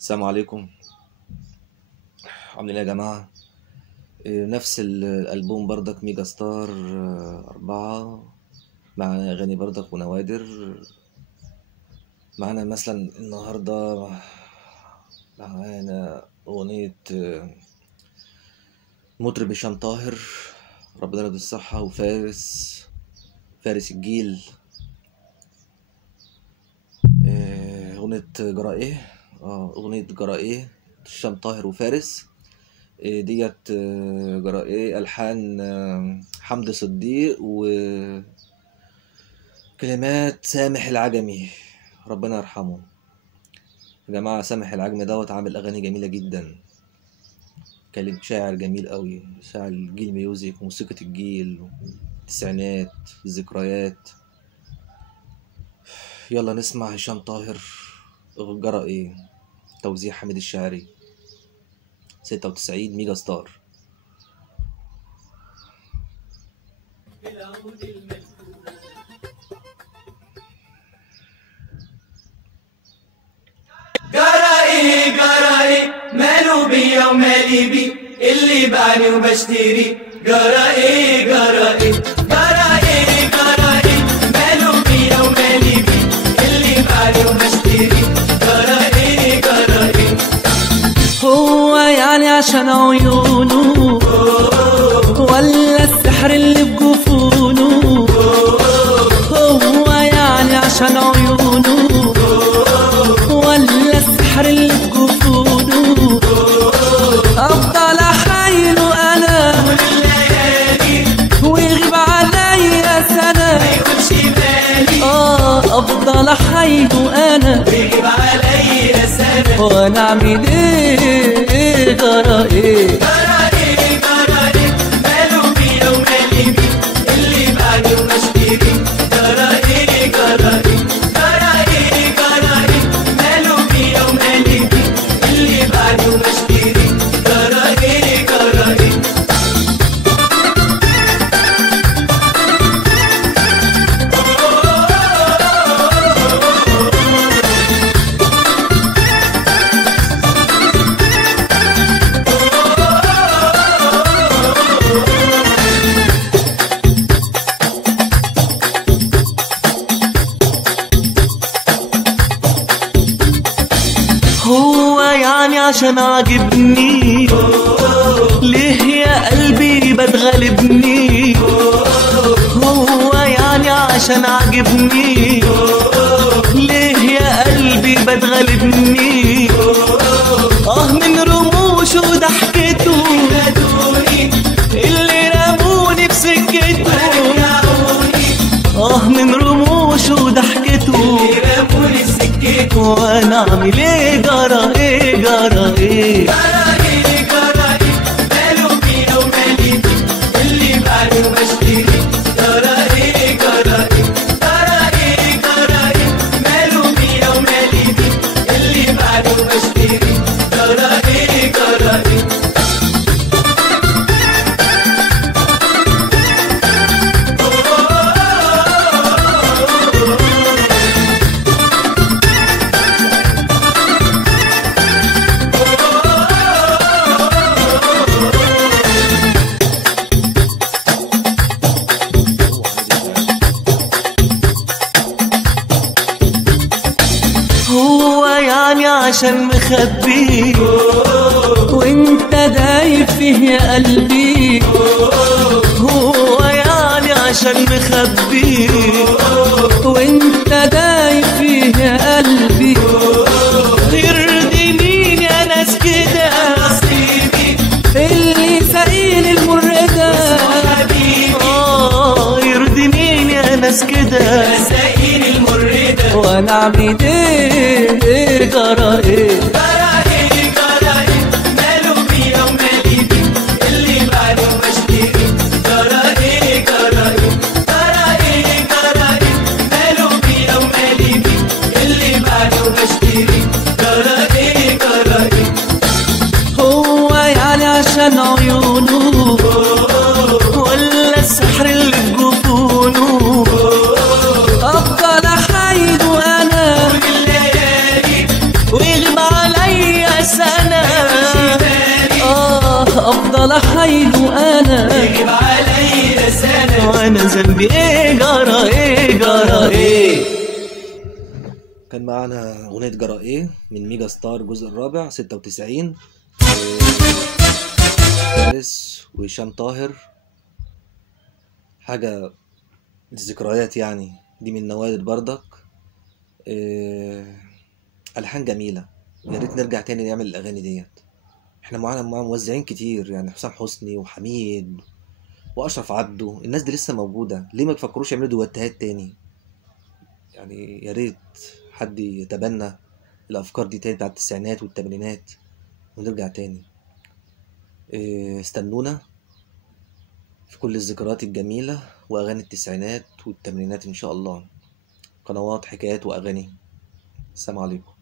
السلام عليكم. عاملين ايه يا جماعة؟ نفس الألبوم بردك ميجا ستار 4 مع أغاني بردك ونوادر. معانا مثلا النهاردة معانا أغنية مطرب هشام طاهر، ربنا يديله الصحة، فارس الجيل. أغنية جرائيه أغنية جرائيه هشام طاهر وفارس. ديت جرائيه ألحان حمد صديق وكلمات سامح العجمي، ربنا يرحمه. يا جماعة سامح العجمي دوت عامل أغاني جميلة جدا، كلم شاعر جميل قوي، شاعر الجيل ميوزك وموسيقى الجيل، التسعينات، الذكريات. يلا نسمع هشام طاهر جرائيه، توزيع حميد الشاعري، 96 ميجا ستار. جرائي ماله بيا ومالي بي، اللي بعني وبشتري. جرائي ماله بيا ومالي بي، اللي بعني وبشتري. جرائي هو يعني عشان عيونه ولا السحر اللي بجفونه؟ هو يعني عشان عيونه ولا السحر اللي بجفونه؟ افضل احايله انا ويغيب عليا سنه، افضل احايله انا ويغيب عليا سنه، وانا اعمل ايه؟ جرائيه ماله بيا ومالي بي، اللي بعني وبشتري. جرائي ماله بيا ومالي بي، اللي بعني وبشتري. جرائي هو يعني عشان عاجبني ليه يا قلبي بتغلبني؟ هو يعني عشان عاجبني ليه يا قلبي بتغلبني؟ من رموشه وضحكته اللي رموني بسكته. من رموشه وضحكته رموني سكته، وانا اعمل ايه؟ جرائيه ماله بيا ومالي بي، اللي بعني وبشتري. جرائي ماله بيا ومالي بي، اللي بعني وبشتري. جرائي هو يعني عشان مخبي وانت دايب فيه يا قلبي؟ هو يعني عشان مخبي وانت دايب فيه يا قلبي؟ يرضي مين يا ناس كده اللي ساقين المر ده؟ يرضي مين يا ناس كده ساقين المر ده، وانا اعمل ايه؟ جرائيه ماله بيا ومالي بي، اللي بعني وبشتري. جرائي ماله بيا ومالي بي، اللي بعني وبشتري. جرائي هو يعني عشان عيونه ولا السحر اللي بجفونه؟ افضل احايله انا ويغيب عليا سنة يجيب عليا سنة وانا ذنبي ايه جرى ايه جرى ايه. كان معانا أغنية جرى إيه من ميجا ستار الجزء الرابع 96، فارس وهشام طاهر. حاجة ذكريات يعني، دي من نوادر بردك. ألحان جميلة، يا ريت نرجع تاني نعمل الأغاني ديت. احنا معانا موزعين كتير يعني، حسام حسني وحميد وأشرف عبده، الناس دي لسه موجودة، ليه ما تفكروش يعملوا دوتات تاني؟ يعني يا ريت حد يتبنى الأفكار دي تاني بتاعت التسعينات والتمانينات ونرجع تاني. استنونا في كل الذكريات الجميلة وأغاني التسعينات والتمانينات إن شاء الله. قنوات حكايات وأغاني. السلام عليكم.